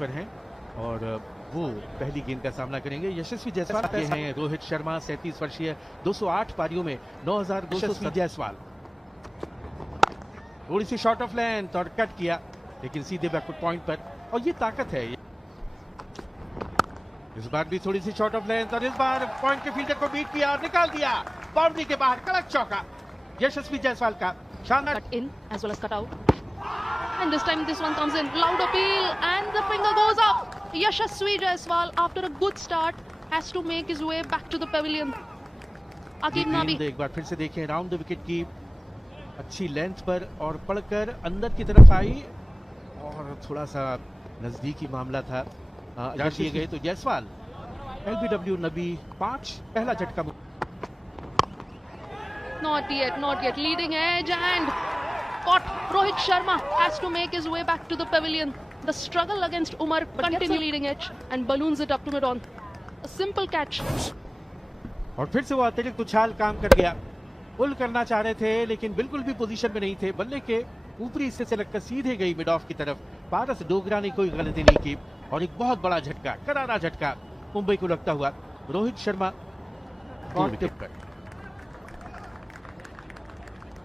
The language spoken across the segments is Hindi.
पर हैं और वो पहली गेंद का सामना करेंगे। यशस्वी जायसवाल के हैं रोहित शर्मा, 37 वर्षीय, 208 पारियों में 9,200 जायसवाल। थोड़ी सी शॉर्ट ऑफ लेंथ और कट किया, लेकिन सीधे बैकफुट पॉइंट पर, और ये ताकत है। इस बार भी थोड़ी सी शॉर्ट ऑफ लेंथ और इस बार पॉइंट के फील्डर को बीट किया और निकाल दिया बाउंड्री के बाहर। कड़क चौका यशस्वी जायसवाल का, शानदार। Cut in as well as cut out. And this time this one comes in. Loud appeal and the finger goes up. Yashasvi Jaiswal, after a good start, has to make his way back to the pavilion. Aqib Nabi. एक बार फिर से देखें, राउंड द विकेट की अच्छी लेंथ पर और पड़कर अंदर की तरफ आई और थोड़ा सा नजदीकी मामला था। दिए गए तो जायसवाल, एलबीडब्ल्यू नबी 5, पहला झटका। Not yet. Leading edge and caught. Rohit Sharma has to make his way back to the pavilion. The struggle against Umar, continue leading edge and balloons it up to mid-on. A simple catch. और फिर से वो अतिरिक्त उछाल काम कर गया। पुल करना चाह रहे थे लेकिन बिल्कुल भी पोजीशन में नहीं थे। बल्ले के ऊपरी हिस्से से लगकर सीधे गई मिड ऑफ की तरफ। पारस डोगरा ने कोई गलती नहीं की और एक बहुत बड़ा झटका, करारा झटका मुंबई को लगता हुआ। रोहित शर्मा विकेट पर।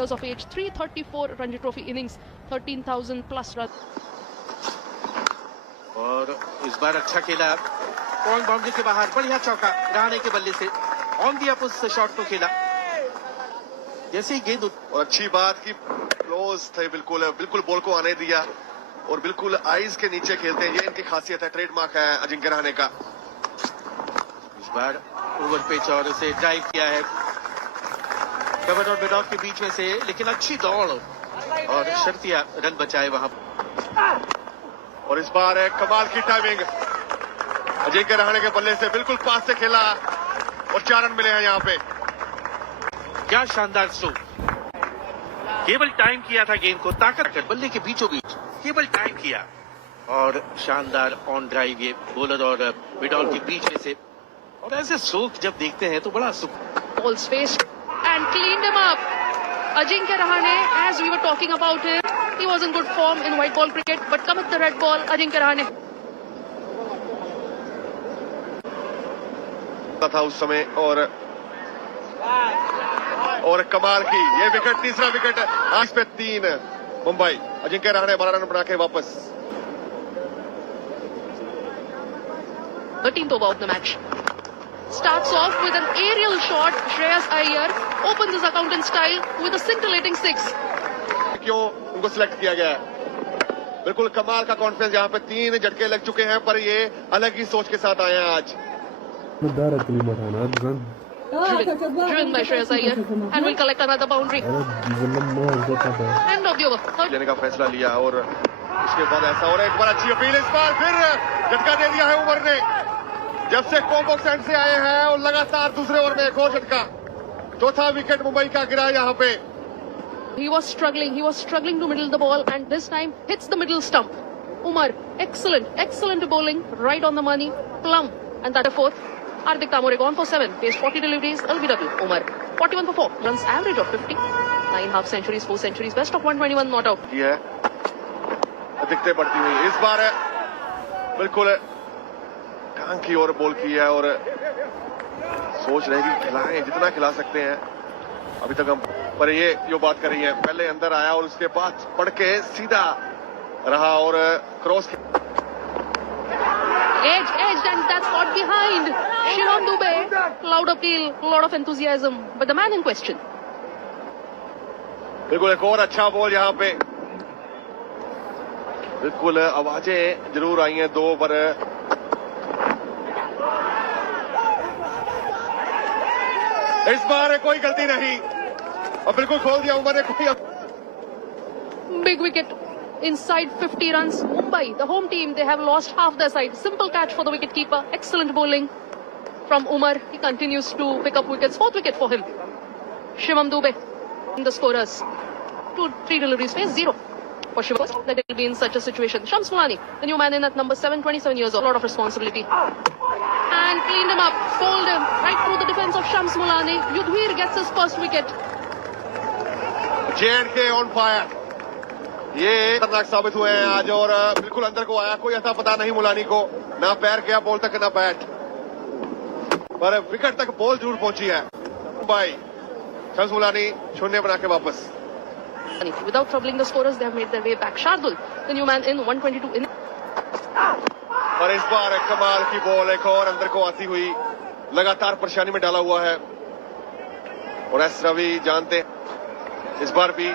Of age, 334 Ranji Trophy innings, 13,000 plus runs. और इस बार अच्छा खेला, पॉइंट बाउंड्री के बाहर, बढ़िया चौका रहाणे के बल्ले से, ऑन दी अप उस शॉट को खेला। जैसे ही गेंद और अच्छी बात की क्लोज थे, बिल्कुल बॉल को आने दिया और बिल्कुल आईज के नीचे खेलते हैं। ये इनकी खासियत है, ट्रेडमार्क है अजिंक्य रहाणे का। इस बार ओवर पिच और उसे ड्राइव किया है कवर और मिड ऑफ के बीच में से, लेकिन अच्छी दौड़ और शर्तिया रन बचाए वहां। और इस बार है कमाल की टाइमिंग, अजिंक्य रहाणे के बल्ले से बिल्कुल पास से खेला और 4 रन मिले हैं यहाँ पे। क्या शानदार स्ट्रोक, केवल टाइम किया था गेंद को, ताकत कर बल्ले के बीचों बीच केवल टाइम किया और शानदार ऑन ड्राइव ये बॉलर और मिड ऑन के बीच में से। और ऐसे स्ट्रोक जब देखते हैं तो बड़ा सुख। Ball space and cleaned him up. Ajinkya Rahane, as we were talking about him, he was in good form in white ball cricket, but come at the red ball, Ajinkya Rahane. था उस समय और कमाल की ये विकेट, तीसरा विकेट आज पे 3 मुंबई। अजिंक्य रहाणे 12 रन बना के वापस। 13th over of the match. Starts off with an aerial shot. Shreyas Iyer opens his account in style with a scintillating 6. क्यों उनको सिलेक्ट किया गया है? बिल्कुल कमाल का कॉन्फिडेंस। यहाँ पे 3 झटके लग चुके हैं पर ये अलग ही सोच के साथ आए हैं आज। Driven by Shreyas Iyer and will collect another boundary. End of the over. लेने का फैसला लिया और उसके बाद ऐसा, और एक बार अच्छी अपील, इस बार फिर झटका दे दिया है उमर ने। जब से कॉम्बो सेंड से आए हैं और लगातार दूसरे ओवर में एक और झटका। चौथा विकेट मुंबई का गिरा यहाँ पे। He was struggling to middle the ball and this time hits the middle stump. Umar, excellent bowling, right on the money, plumb, and that a fourth. Hardik Tamore gone for 7, faced 40 deliveries, LBW. Umar, 41 for 4, runs average of 50, 9 half centuries, 4 centuries, best of 121 not out. ये दिखते बढ़ती हुई इस बार बिल्कुल टांग की ओर बॉल की है और सोच रहे कि खिलाएं, जितना खिला सकते हैं अभी तक हम। पर ये जो बात कर रही है, पहले अंदर आया और उसके बाद पड़ के सीधा रहा और cross. Edge and that's got behind. Shivam Dube, loud appeal, lot of enthusiasm, but the man in question. बिल्कुल एक और अच्छा बॉल यहाँ पे। बिल्कुल आवाजें जरूर आई हैं 2 पर। इस बार कोई गलती नहीं और बिल्कुल खोल दिया उमर ने। कोई Big wicket inside 50 runs. Mumbai, the home team, they have lost half their side. Simple catch for the wicketkeeper. Excellent bowling from Umar. He continues to pick up wickets. 4th wicket for him. Shivam Dube in the scorers. 2-3 deliveries, face 0 for Shivam. That will be in such a situation. Shams Mulani, the new man in at number 7, 27 years old. A lot of responsibility. And cleaned him up, folded him right through the defense of Shams Mulani. Yudhvir gets his first wicket. J&K on fire. ये खतरनाक साबित हुए हैं आज और बिल्कुल अंदर को आया, कोई अता पता नहीं मुलानी को, ना पैर गया बॉल तक ना बैट, पर विकेट तक बॉल जरूर पहुंची है। मुंबई शम्स मुलानी शून्य बना के वापस। Without troubling the scorers, they have made their way back. Shardul, the new man in 122 in. और इस बार कमाल की बॉल एक और अंदर को आती हुई लगातार परेशानी में डाला हुआ है। और एस रवि जानते हैं इस बार भी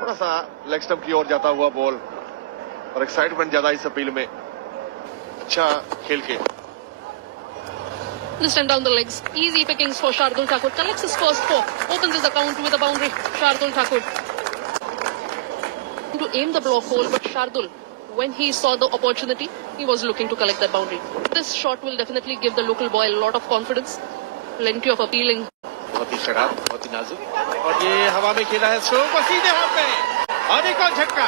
थोड़ा सा लेग स्टंप की ओर जाता हुआ बॉल और एक्साइटमेंट ज्यादा इस अपील में। अच्छा खेल के This time down the legs. Easy pickings for Shardul Thakur. Collects his first four. Opens his account with a boundary. Shardul Thakur. To aim the block hole, but Shardul, when he saw the opportunity, he was looking to collect that boundary. This shot will definitely give the local boy a lot of confidence. Plenty of appealing. बहुत ही शराब, बहुत ही नाजुक, और ये हवा में खेला है स्ट्रोक और सीधे हाथ में, और एक और झटका,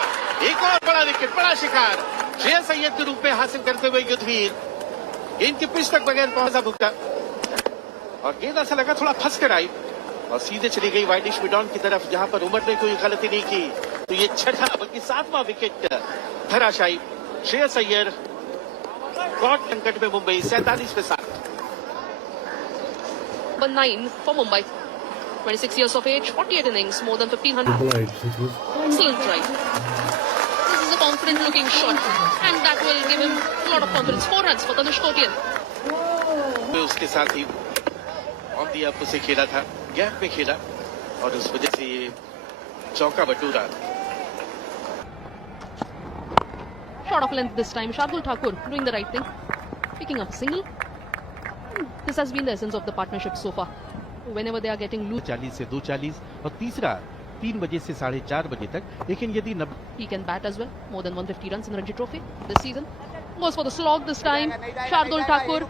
एक और बड़ा विकेट, बड़ा शिकार श्रेयस अय्यर के रूप में हासिल करते हुए युद्धवीर गेंद की पिच तक बगैर पहुंचा भुगता, और गेंद ऐसा लगा थोड़ा फंस कर आई और सीधे चली गई वाइडिश मिडॉन की तरफ, जहां पर उमर ने कोई गलती नहीं की। तो ये छठा बल्कि 7वां विकेट धराशायी। श्रेयस अय्यर गॉड संकट में मुंबई 47 पे 7। Number 9 for Mumbai. 26 years of age, 48 innings, more than 1,500. Excellent try. This is a confident looking shot, and that will give him a lot of confidence. 4 runs for Tanush Kotian. उसके साथ ही ऑन दी अप उसे खेला था, गैप में खेला, और उस वजह से ये चौका Batura. Shot of length this time. Shardul Thakur doing the right thing, picking up a single. This has been the essence of the partnership so far. Whenever they are getting loose, 40 से 240 और तीसरा 3 बजे से 4:30 बजे तक। लेकिन यदि he can bat as well. More than 150 runs in Ranji Trophy this season. Goes for the slog this time. Shardul Thakur,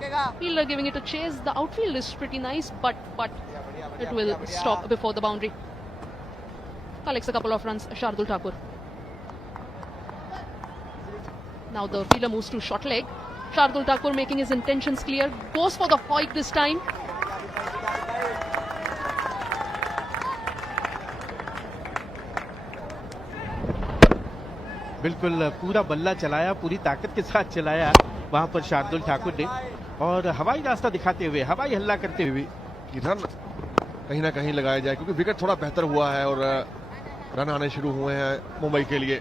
fielder giving it a chase. The outfield is pretty nice, but it will stop before the boundary. Collects a couple of runs. Shardul Thakur. Now the fielder moves to short leg. Shardul Thakur making his intentions clear. Goes for the hoik this time. बिल्कुल पूरा बल्ला चलाया, पूरी ताकत के साथ चलाया वहां पर शार्दुल ठाकुर ने, और हवाई रास्ता दिखाते हुए, हवाई हल्ला करते हुए कि रन कहीं ना कहीं लगाया जाए, क्योंकि विकेट थोड़ा बेहतर हुआ है और रन आने शुरू हुए हैं मुंबई के लिए।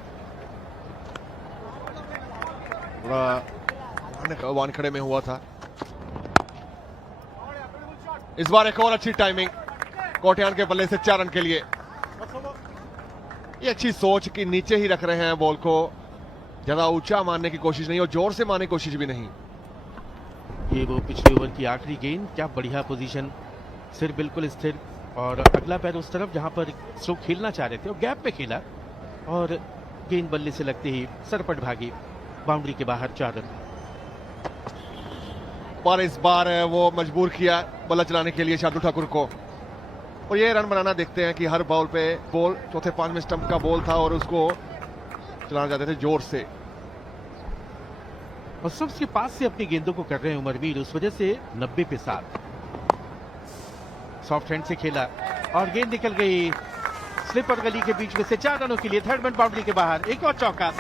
वानखड़े में हुआ था। इस बार एक और अच्छी टाइमिंग कोटियान के बल्ले से 4 रन के लिए। ये अच्छी सोच कि नीचे ही रख रहे हैं बॉल को, ज्यादा ऊंचा मारने की कोशिश नहीं और जोर से मारने की कोशिश भी नहीं। ये वो पिछले ओवर की आखिरी गेंद, क्या बढ़िया पोजीशन, सिर बिल्कुल स्थिर और अगला पैर उस तरफ जहां पर स्ट्रोक खेलना चाह रहे थे, और गैप पे खेला और गेंद बल्ले से लगते ही सरपट भागी, बाउंड्री के बाहर 4 रन। पर इस बार वो मजबूर किया बल्ला चलाने के लिए शार्दुल ठाकुर को, और ये रन बनाना देखते हैं कि हर बॉल पे बॉल चौथे 5 में स्टंप का बॉल था और उसको चलाना चाहते थे जोर से, और सबसे पास से अपनी गेंदों को कर रहे हैं उमरवीर, उस वजह से 90 पे 7। सॉफ्ट हैंड से खेला और गेंद निकल गई स्लिप और गली के बीच में से 4 रनों के लिए। थर्ड मैन बाउंड्री के बाहर, एक और चौका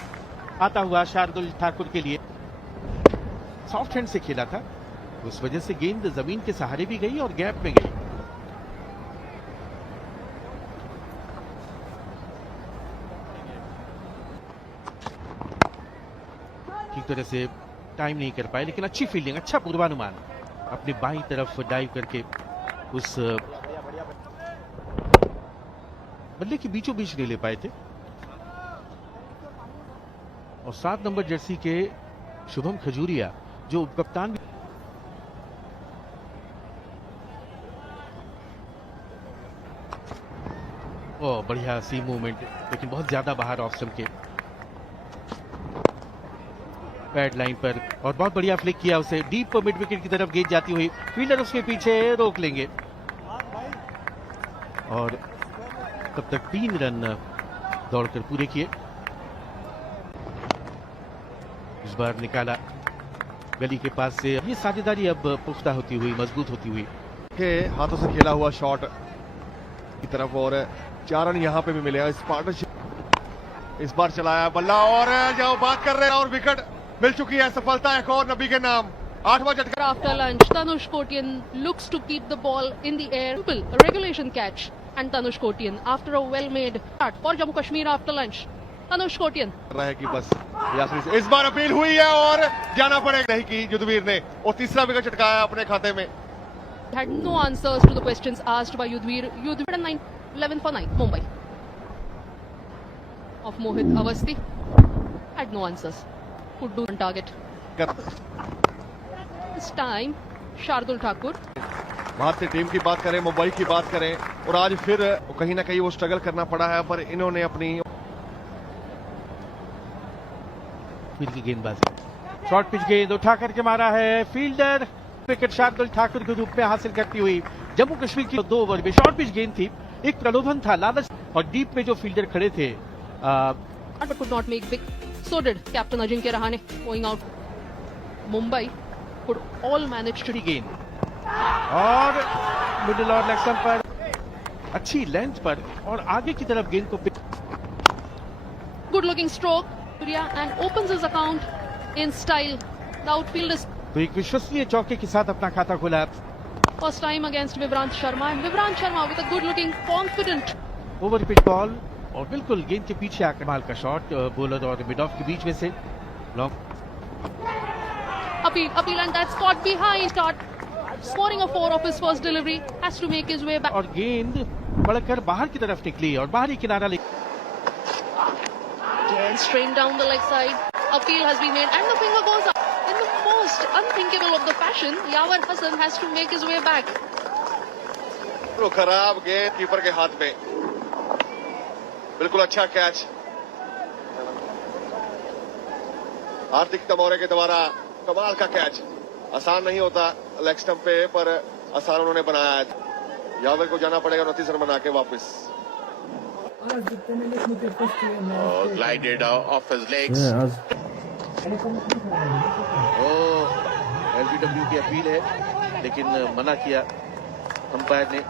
आता हुआ शार्दुल ठाकुर के लिए। सॉफ्ट हैंड से खेला था, उस वजह से गेंद जमीन के सहारे भी गई और गैप में गई। ठीक तरह से टाइम नहीं कर पाए, लेकिन अच्छी फील्डिंग, अच्छा पूर्वानुमान, अपनी बाईं तरफ डाइव करके उस बल्ले के बीचों बीच नहीं ले पाए थे। और 7 नंबर जर्सी के शुभम खजूरिया जो उपकप्तान, ओ बढ़िया सी मूवमेंट, लेकिन बहुत ज्यादा बाहर ऑफ स्टंप के, पैड लाइन पर, और बहुत बढ़िया फ्लिक किया उसे डीप मिड विकेट की तरफ गेंद जाती हुई, फील्डर उसके पीछे रोक लेंगे, और तब तक 3 रन दौड़कर पूरे किए। इस बार निकाला गली के पास से, ये साझेदारी अब पुख्ता होती हुई, मजबूत होती हुई। के हाथों से खेला हुआ शॉट की तरफ, और 4 रन यहां पे भी मिले। इस पार्टनरशिप इस बार चलाया बल्ला और जो बात कर रहे हैं और विकेट मिल चुकी है, सफलता एक और नबी के नाम। 8वां झटका। After lunch, Tanush Kotian looks to keep the ball in the air. Simple, a regulation catch. And Tanush Kotian, after a well-made start for Jammu Kashmir after lunch. Tanush Kotian. रहा है कि बस यासरी से इस बार अपील हुई है और जाना पड़ेगा, नहीं की युद्धवीर ने, और तीसरा विकेट चटकाया अपने खाते में। Had no answers to the questions asked by Yudhvir. Yudhvir 11 for 9, Mumbai. Of Mohit Awasthi. Had no answers. Could do on target. This time, Shardul Thakur. भारतीय टीम की बात करें, मुंबई की बात करें, और आज फिर कहीं ना कहीं वो स्ट्रगल करना पड़ा है, पर इन्होंने अपनी फील्ड की गेंदबाजी, शॉर्ट पिच गेंद उठा करके मारा है फील्डर। विकेट शार्दुल ठाकुर के रूप में हासिल करती हुई जम्मू कश्मीर की 2 ओवर में शॉर्ट पिच गेंद थी, एक प्रलोभन था, लालच, और डीप में जो फील्डर खड़े थे But could not make big. So did Captain Ajinkya Rahane going out. Mumbai could all manage to गेंद और मिडिल और लेग स्टंप पर अच्छी लेंथ पर और आगे की तरफ गेंद को good looking stroke. Surya and opens his account in style. The outfield is तो एक विश्वसनीय चौके के साथ अपना खाता खोला। first time against Vivrant Sharma, and Vivrant Sharma with a good looking confident over pitch ball और बिल्कुल गेंद के पीछे आकर माल का शॉट, बॉलर और मिड ऑफ के बीच में से long appeal and that's caught behind. Start scoring a 4 of his first delivery, has to make his way back. और गेंद बढ़कर बाहर की तरफ निकली और बाहरी किनारा ले Again straight down the leg side. Appeal has been made and the finger goes up. In the most unthinkable of the fashion, Yawar Hassan has to make his way back. तो खराब गेंद कीपर के हाथ में, बिल्कुल अच्छा कैच। हार्दिक तमोरे के द्वारा कमाल का कैच, आसान नहीं होता लेग स्टंप पे, पर आसान उन्होंने बनाया है। यादव को जाना पड़ेगा 29 रन बना के वापस। Glided off his legs. LBW की अपील है, लेकिन मना किया अंपायर ने।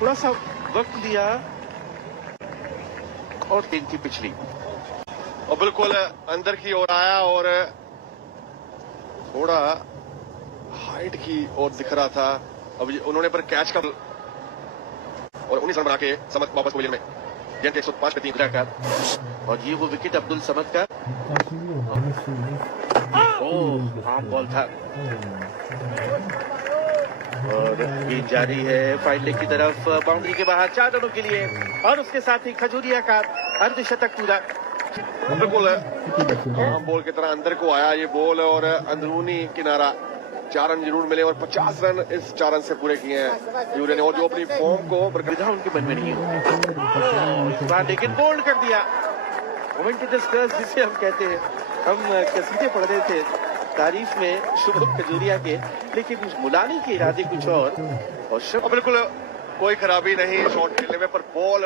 थोड़ा सा वक्त दिया और गेंद की पिछली और बिल्कुल अंदर की ओर आया और थोड़ा हाइट की ओर दिख रहा था। अब उन्होंने पर कैच का और 19 रन बना के समद वापस पोजीशन में। गेंद 105 पे 3 का, और ये वो विकेट अब्दुल समद का। आम बॉल था और गेंद जारी है फाइड लेग की तरफ, बाउंड्री के बाहर 4 रनों के लिए, और उसके साथ ही खजूरिया का अर्धशतक पूरा। बिल्कुल आम बॉल की तरह अंदर को आया ये बॉल और अंदरूनी किनारा। 4 रन जरूर मिले और 50 रन इस 4 रन से पूरे किए हैं यूरे ने, और जो अपनी फॉर्म को विधा उनके मन में नहीं हो इस बार, लेकिन बोल्ड कर दिया। मोमेंटस कर्स जिसे हम कहते हैं, हम कसीदे पढ़ रहे थे तारीफ में शुभम खजूरिया के, लेकिन मुलानी के इरादे कुछ और बिल्कुल कोई खराबी नहीं शॉट खेलने में, पर बॉल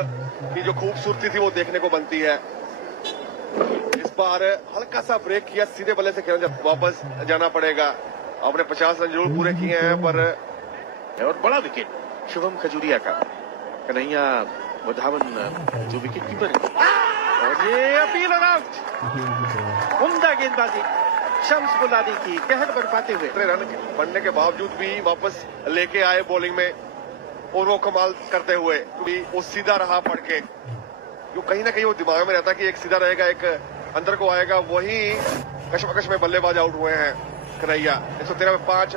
की जो खूबसूरती थी वो देखने को बनती है। इस बार हल्का सा ब्रेक किया, सीधे बल्ले से खेलना, जब वापस जाना पड़ेगा। आपने 50 रन जरूर पूरे किए हैं, पर और बड़ा विकेट शुभम खजूरिया का। कन्हैया वधावन जो विकेट कीपर है, और ये अपील और आउट। उम्दा गेंदबाजी शम्स बुलादी की कहर बरपाते हुए रन बनने के बावजूद भी वापस लेके आए बॉलिंग में, और वो कमाल करते हुए वो सीधा रहा पड़ के, जो कहीं ना कहीं वो दिमाग में रहता कि एक सीधा रहेगा एक अंदर को आएगा, वही कशमकश में बल्लेबाज आउट हुए हैं। कन्हैया 113 में 5